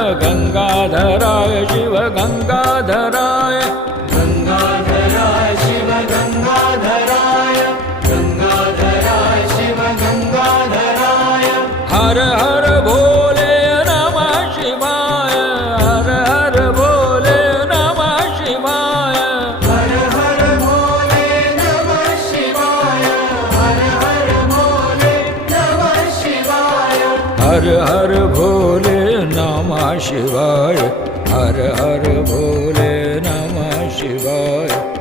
गंगाधराय शिव गंगाधराय गंगाधराय शिव गंगाधराय गंगाधराय शिव गंगाधराय हर हर भोले नमः शिवाय हर हर भोले नमः शिवाय हर हर भोले नमः शिवाय हर हर भोले नमः शिवाय हर हर भोले नमः शिवाय हर हर भोले नमः शिवाय।